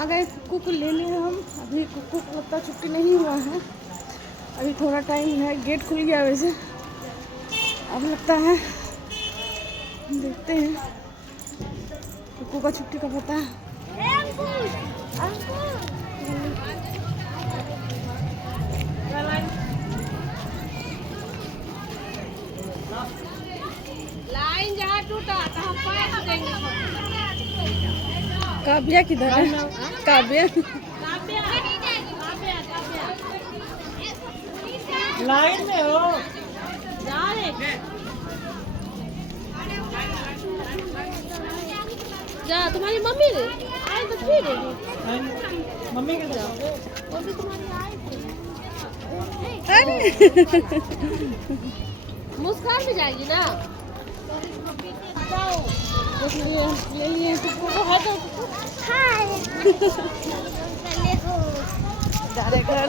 आ गए कुक्कू को लेने हम। अभी कुक्कू को लगता छुट्टी नहीं हुआ है, अभी थोड़ा टाइम है। गेट खुल गया वैसे, अब लगता है देखते हैं कुक्कू का छुट्टी का पता है। लाइन जहाँ टूटा तो हम पैर देंगे। काव्या किधर है? काव्या लाइन में हो। जा रे जा, तुम्हारी मम्मी ने आई तो फिर मम्मी के जाओ। मम्मी तुम्हारी आई थी। मुस्कान भी जाएगी ना। जाओ इसलिए ले लिए कुक्कू को। है तो हाय जा रहे घर।